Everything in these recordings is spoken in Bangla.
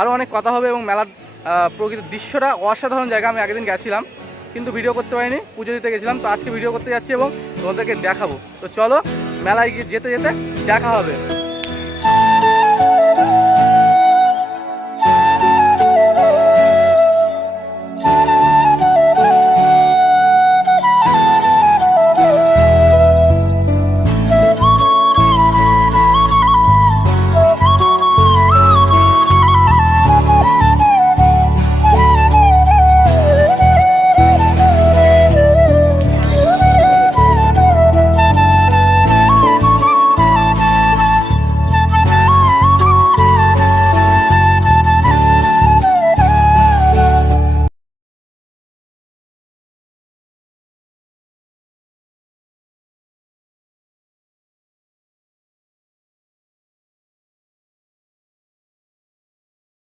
আরও অনেক কথা হবে এবং মেলার প্রকৃতির দৃশ্যটা অসাধারণ জায়গা। আমি আগের দিন গেছিলাম কিন্তু ভিডিও করতে পারিনি, পুজো দিতে গেছিলাম। তো আজকে ভিডিও করতে যাচ্ছি এবং তোমাদেরকে দেখাবো। তো চলো মেলায় গিয়ে যেতে যেতে দেখা হবে।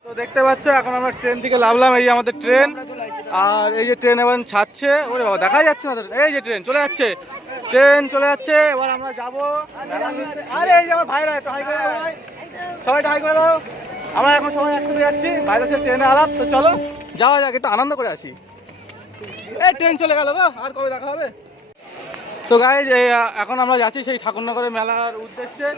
তো দেখতে পাচ্ছ এখন আমরা ট্রেন থেকে নামলাম। এই যে আমাদের ট্রেন, আর এই যে ট্রেন এবার ছাড়ছে। ওরে বাবা, দেখাই যাচ্ছে না। এই যে ট্রেন চলে যাচ্ছে, ট্রেন চলে যাচ্ছে। এবার আমরা যাবো। আরে এই যে আমার ভাইরা, একটু হাই করে দাও, সবাই হাই করে দাও। আমরা এখন সবাই একসাথে যাচ্ছি, বাইরে সে ট্রেনে আলাপ। তো চলো যাওয়া যাক, একটু আনন্দ করে আসি। এই ট্রেন চলে গেল গো, আর কবে দেখা হবে। তো গাইজ এখন আমরা যাচ্ছি সেই ঠাকুরনগরের মেলার উদ্দেশ্যে।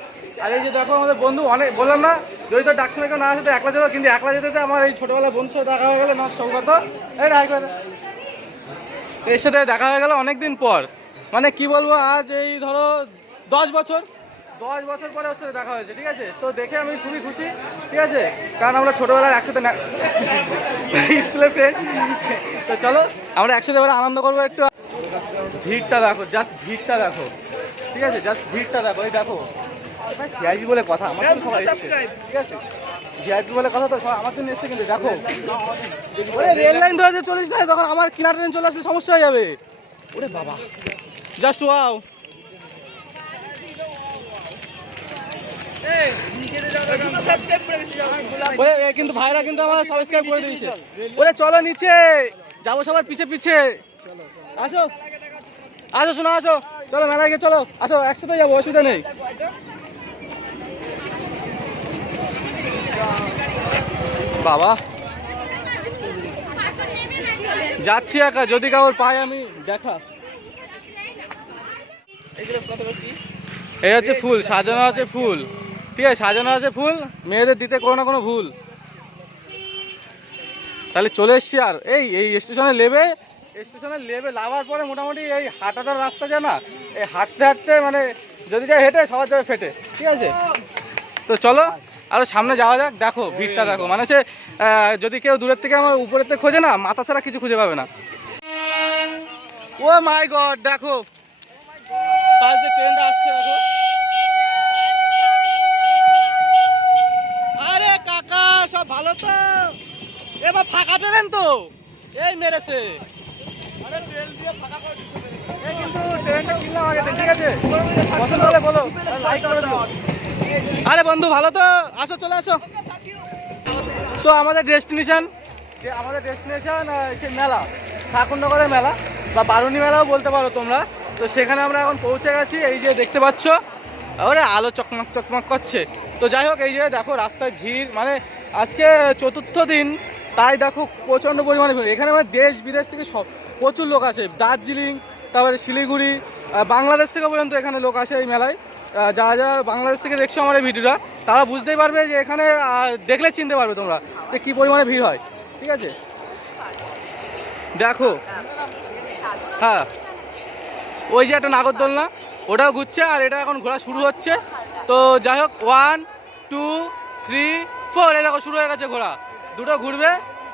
আর এই যে দেখো আমাদের বন্ধু, অনেক বললাম না যদি তো ডাকসুনে কেউ না আসে তো একলা যাবো, কিন্তু একলা যেতে আমার এই ছোটোবেলার বন্ধুর সাথে দেখা হয়ে গেলে না সৌগত, এই হাই করে, এর সাথে দেখা হয়ে গেল অনেকদিন পর। মানে কি বলবো, আজ এই ধরো 10 বছর পরে ওর সাথে দেখা হয়েছে। ঠিক আছে, তো দেখে আমি খুবই খুশি। ঠিক আছে, কারণ আমরা ছোটোবেলার একসাথে স্কুলের ফ্রেন্ড। তো চলো আমরা একসাথে এবার আনন্দ করবো একটু। ভিড়টা দেখো, জাস্ট ভিড়টা দেখো। ঠিক আছে, জাস্ট ভিড়টা দেখো। এই দেখো ভিআইপি বলে কথা, আমার তো সবাই এসছে। ঠিক আছে, ভিআইপি বলে কথা, তো আমার জন্য এসছে। কিন্তু দেখো ওরে রেল লাইন ধরে চলিস না, তখন আমার কিনা ট্রেন চলে আসলে সমস্যা হয়ে যাবে। ওরে বাবা, জাস্ট ওয়াও। কিন্তু ভাইরা কিন্তু আমার সাবস্ক্রাইব করে দিয়েছে। ওরে চলো নিচে যাবো, সবার পিছে পিছে আসো, আসো শোনো, আসো চলো মেলায় গিয়ে, চলো আসো একসাথে যাবো, অসুবিধা নেই। বাবা যাচ্ছি একা, যদি কাউর পাই আমি দেখা। এই হচ্ছে ফুল সাজানো আছে, ফুল। ঠিক আছে, সাজানো আছে ফুল, মেয়েদের দিতে কোনো না কোনো ভুল। তাহলে চলে এসছি। আর এই স্টেশনে লেবে লাভার পরে মোটামুটি এই হাঁটাটার রাস্তা যায় না, এই হাঁটতে হাঁটতে মানে যদি যায় হেঁটে সবার যাবে ফেটে। ঠিক আছে, তো চলো আরো সামনে যাওয়া যাক। দেখো ভিড়টা দেখো, মানে হচ্ছে যদি কেউ দূরের থেকে আমার উপরের থেকে খোঁজে না, মাথা ছাড়া কিছু খুঁজে পাবে না। ও মাই গড, দেখো পাশ দিয়ে ট্রেনটা আসছে, দেখো। আরে কাকা সব ভালো তো? এবার ফাঁকা ট্রেন তো, এই মেরেছে। কিন্তু ট্রেনটা কিনলাম আগে, ঠিক আছে পছন্দ হলে বলো, লাইক করে দিও। আরে বন্ধু ভালো তো? আসো, চলে আসো। তো আমাদের ডেস্টিনেশন সে মেলা, ঠাকুরনগরের মেলা বা বারুণী মেলাও বলতে পারো তোমরা। তো সেখানে আমরা এখন পৌঁছে গেছি। এই যে দেখতে পাচ্ছ, ওরে আলো চকমক চকমক করছে। তো যাই হোক, এই যে দেখো রাস্তায় ভিড়, মানে আজকে 4র্থ দিন, তাই দেখো প্রচণ্ড পরিমাণে ভিড়। এখানে আমার দেশ বিদেশ থেকে সব প্রচুর লোক আসে, দার্জিলিং, তারপরে শিলিগুড়ি, বাংলাদেশ থেকে পর্যন্ত এখানে লোক আসে এই মেলায়। যারা বাংলাদেশ থেকে দেখছো আমার এই ভিডিওটা, তারা বুঝতেই পারবে যে এখানে দেখলে চিনতে পারবে তোমরা যে কী পরিমাণে ভিড় হয়, ঠিক আছে। দেখো, হ্যাঁ ওই যে একটা নাগরদোলনা ওটাও ঘুরছে, আর এটা এখন ঘোরা শুরু হচ্ছে। তো যাই হোক 1 2 3 4 এই দেখো শুরু হয়ে গেছে ঘোরা, দুটো ঘুরবে।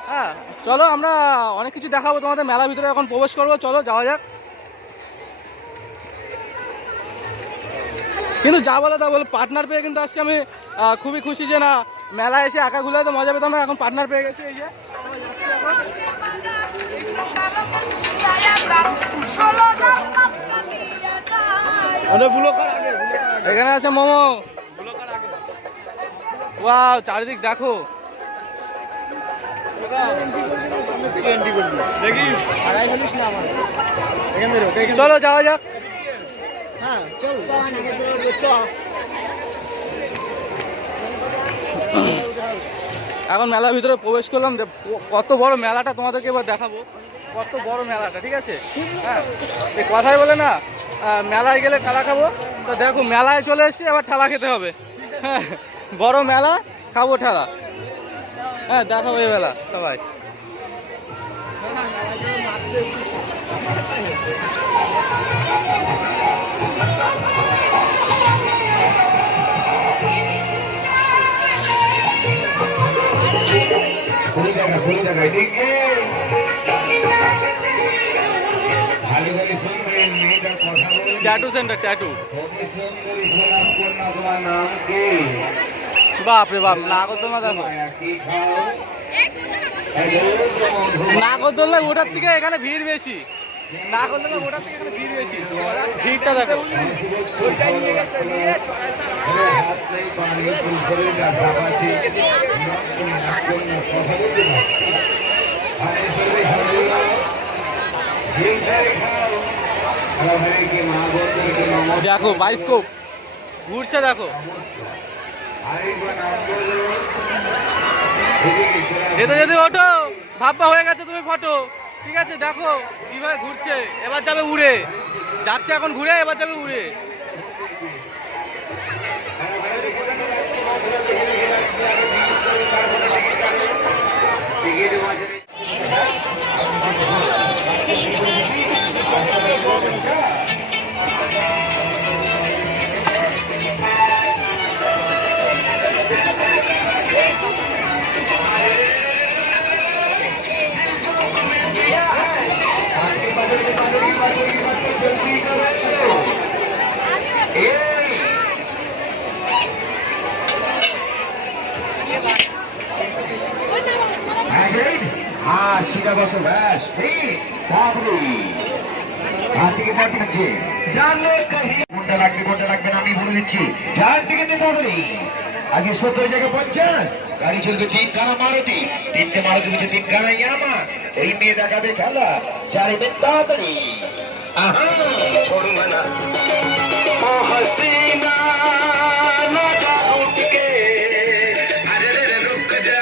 হ্যাঁ চলো আমরা অনেক কিছু দেখাবো তোমাদের, মেলার ভিতরে এখন প্রবেশ করবো, চলো যাওয়া যাক। কিন্তু যা বলো তা বলো, পার্টনার পেয়ে কিন্তু আজকে আমি খুবই খুশি যে না মেলায় এসে একা ঘুরলে তো মজা পেতাম না, এখন পার্টনার পেয়ে গেছি। এই যে এখানে আছে মোমো, ওয়াও চারিদিক দেখো। চলো যাওয়া যাক। এখন মেলার ভিতরে প্রবেশ করলাম, কত বড় মেলাটা তোমাদেরকে এবার দেখাবো, কত বড় মেলাটা, ঠিক আছে। হ্যাঁ এই কথাই বলে না মেলায় গেলে ঠেলা খাবো, তো দেখো মেলায় চলে এসেছি, এবার ঠেলা খেতে হবে। হ্যাঁ বড় মেলা, খাবো ঠেলা। হ্যাঁ দেখাবো এই মেলা সবাই। Tattoo centre, tattoo. বাপরে বাপ, নাগরদোলনা দেখো, নাগরদোলনা ওটার থেকে এখানে ভিড় বেশি, নাগরদোলনা ওটার থেকে এখানে ভিড় বেশি, ভিড়টা দেখো। দেখো বাইস্কোপ ঘুরছে, দেখো যেতে যেতে ওঠো, ভাববা হয়ে গেছে তুমি ফটো, ঠিক আছে। দেখো কিভাবে ঘুরছে, এবার যাবে উড়ে, যাচ্ছে এখন ঘুরে, এবার যাবে উড়ে। हाँ सीधा बसो बस কোনটা লাগবে না আমি বলে দিচ্ছি। যার দিকে নিতে হবে আগে 70 জায়গায় 50 গাড়ি চলবে 3 খানা মারুতি, 3টে মারুতি বুঝে 3 খানা ইয়ামা। ওই মেয়ে দেখাবে খেলা, চারিবে তাড়াতাড়ি। আহা छोड़ूंगा ना ओ हसीना लगा उठ के अरे रे रुक जा।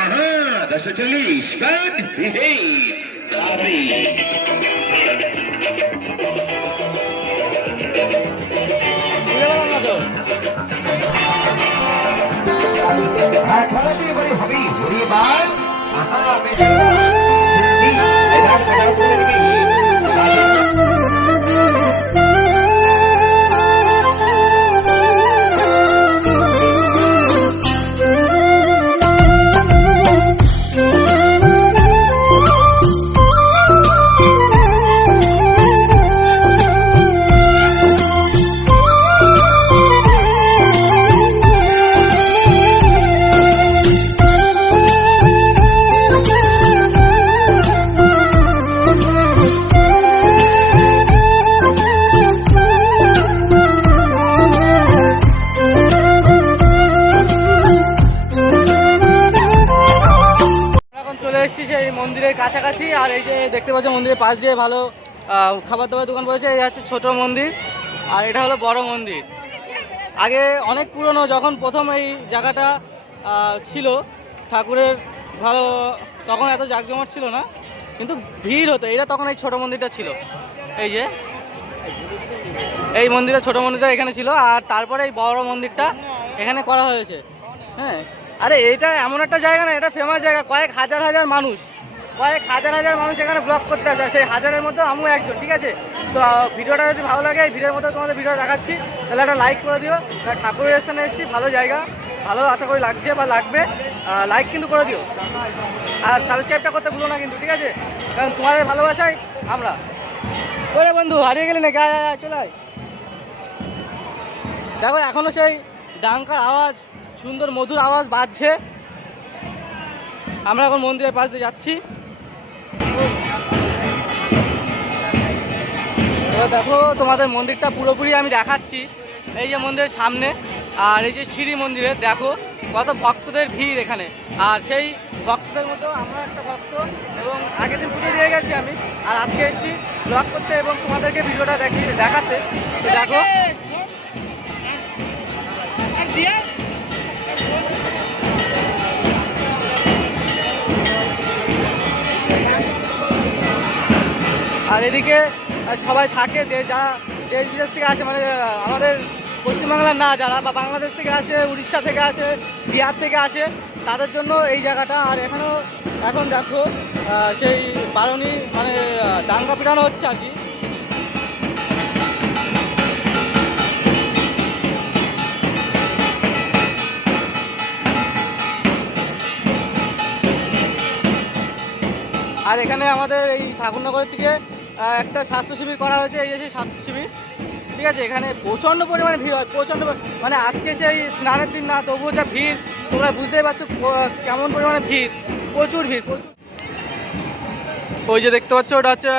आहा 10:40 बंद हे तारी हाँ खाना भी बड़ी हबी हुई बात। आहा मैं सिद्धि इधर पैदा कर गई। মন্দিরের কাছাকাছি, আর এই যে দেখতে পাচ্ছ মন্দিরের পাশ দিয়ে ভালো খাবার দাবার দোকান পড়েছে। এই হচ্ছে ছোট মন্দির, আর এটা হলো বড় মন্দির। আগে অনেক পুরনো, যখন প্রথম এই জায়গাটা ছিল ঠাকুরের ভালো, তখন এত জাঁকজমট ছিল না, কিন্তু ভিড় হতো। এটা তখন এই ছোট মন্দিরটা ছিল। এই যে এই মন্দিরে ছোট মন্দিরটা এখানে ছিল, আর তারপরে এই বড় মন্দিরটা এখানে করা হয়েছে। হ্যাঁ, আরে এটা এমন একটা জায়গা না, এটা ফেমাস জায়গা, কয়েক হাজার মানুষ এখানে ব্লগ করতে আসে, সেই হাজারের মধ্যে আমিও একজন। ঠিক আছে, তো ভিডিওটা যদি ভালো লাগে, এই ভিডিওর মধ্যে তোমাদের ভিডিও দেখাচ্ছি, তাহলে একটা লাইক করে দিও। ঠাকুরের স্থানে এসেছি, ভালো জায়গা, ভালো আশা করি লাগছে বা লাগবে, লাইক কিন্তু করে দিও, আর সাবস্ক্রাইবটা করতে ভুলো না কিন্তু। ঠিক আছে, কারণ তোমাদের ভালোবাসায় আমরা। ওরে বন্ধু, হারিয়ে গেলি নাকি? চলে আয়। দেখো এখনো সেই ডাঙ্কার আওয়াজ, সুন্দর মধুর আওয়াজ বাজছে। আমরা এখন মন্দিরের পাশ দিয়ে যাচ্ছি। এবার দেখো তোমাদের মন্দিরটা পুরোপুরি আমি দেখাচ্ছি। এই যে মন্দিরের সামনে, আর এই যে সিঁড়ি মন্দিরের, দেখো কত ভক্তদের ভিড় এখানে। আর সেই ভক্তদের মতো আমরা একটা ভক্ত, এবং আগের দিন পুজো দিয়ে গেছি আমি, আর আজকে এসেছি ব্লগ করতে এবং তোমাদেরকে ভিডিওটা দেখাতে। তো দেখো আর এদিকে সবাই থাকে, যারা দেশ বিদেশ থেকে আসে, মানে আমাদের পশ্চিমবাংলার না, যারা বা বাংলাদেশ থেকে আসে, উড়িষ্যা থেকে আসে, বিহার থেকে আসে, তাদের জন্য এই জায়গাটা। আর এখানেও এখন দেখো সেই বারণী, মানে দাঙ্গা পিটানো হচ্ছে আর কি। আর এখানে আমাদের এই ঠাকুরনগরের থেকে একটা স্বাস্থ্য শিবির করা হয়েছে, এই যে সেই স্বাস্থ্য শিবির। ঠিক আছে, এখানে প্রচণ্ড পরিমাণে ভিড় হয়, মানে আজকে সেই স্নানের দিন না, তবুও যা ভিড়, তোমরা বুঝতেই পারছো কেমন পরিমাণে ভিড়, প্রচুর ভিড়। ওই যে দেখতে পাচ্ছ, ওটা হচ্ছে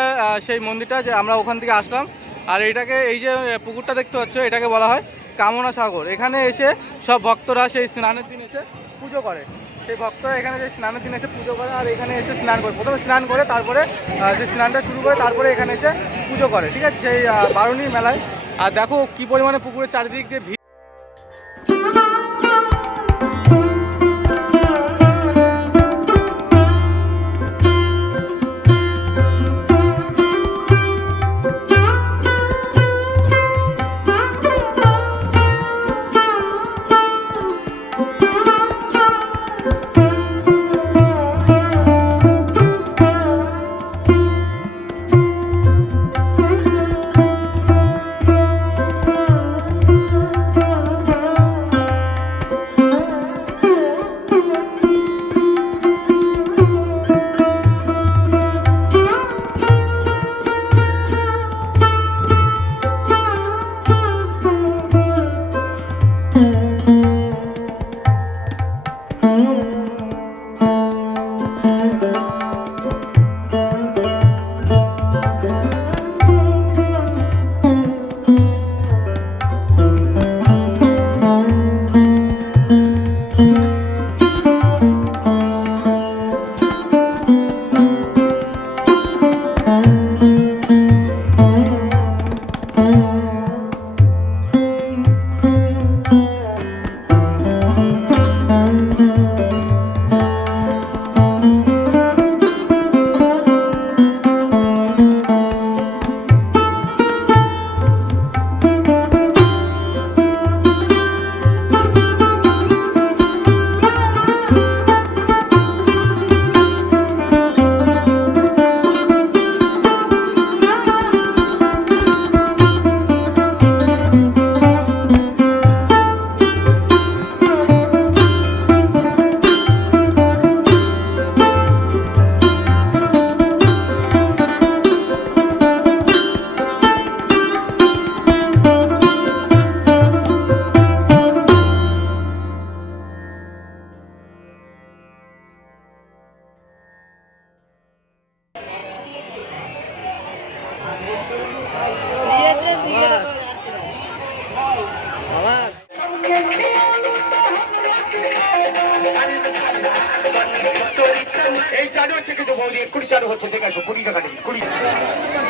সেই মন্দিরটা, যে আমরা ওখান থেকে আসলাম। আর এইটাকে, এই যে পুকুরটা দেখতে পাচ্ছ, এটাকে বলা হয় কামনা সাগর। এখানে এসে সব ভক্তরা সেই স্নানের দিন এসে পুজো করে। সেই ভক্তরা এখানে যে স্নানের দিন এসে পুজো করে, আর এখানে এসে স্নান করে, প্রথমে স্নান করে, তারপরে সেই স্নানটা শুরু করে, তারপরে এখানে এসে পুজো করে। ঠিক আছে, সেই বারুণী মেলায়। আর দেখো কি পরিমাণে পুকুরের চারিদিক দিয়ে ভিড়।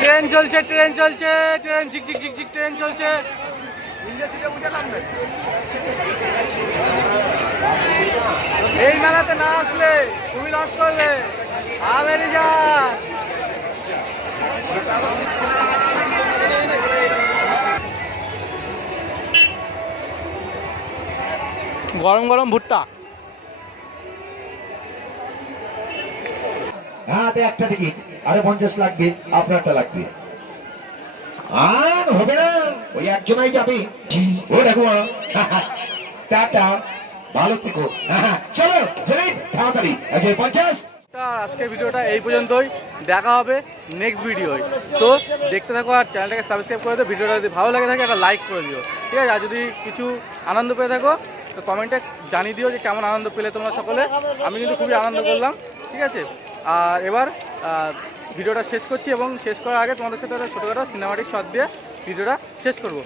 ট্রেন চলছে, ট্রেন ঝিকঝিক ঝিকঝিক ট্রেন চলছে। এই মেলাতে না আসলে তুমি লস করবে। আমেরি যা গরম গরম ভুট্টা। হাতে একটা টিকিট, আরো 50 লাগবে, আপনারটা লাগবে। আর হবে না, ওই একজনই যাবে। ও দেখো টাটা, ভালো থেকো। চলো চলে তাড়াতাড়ি, 50। আজকের ভিডিওটা এই পর্যন্তই, দেখা হবে নেক্সট ভিডিওয়। তো দেখতে থাকো আর চ্যানেলটাকে সাবস্ক্রাইব করে দিও। ভিডিওটা যদি ভালো লাগে থাকে একটা লাইক করে দিও, ঠিক আছে? আর যদি কিছু আনন্দ পেয়ে থাকো তো কমেন্টে জানিয়ে দিও যে কেমন আনন্দ পেলে তোমরা সকলে। আমি কিন্তু খুবই আনন্দ করলাম, ঠিক আছে? আর এবার ভিডিওটা শেষ করছি এবং শেষ করার আগে তোমাদের সাথে একটা ছোটোখাটো সিনেমাটিক শট দিয়ে ভিডিওটা শেষ করবো।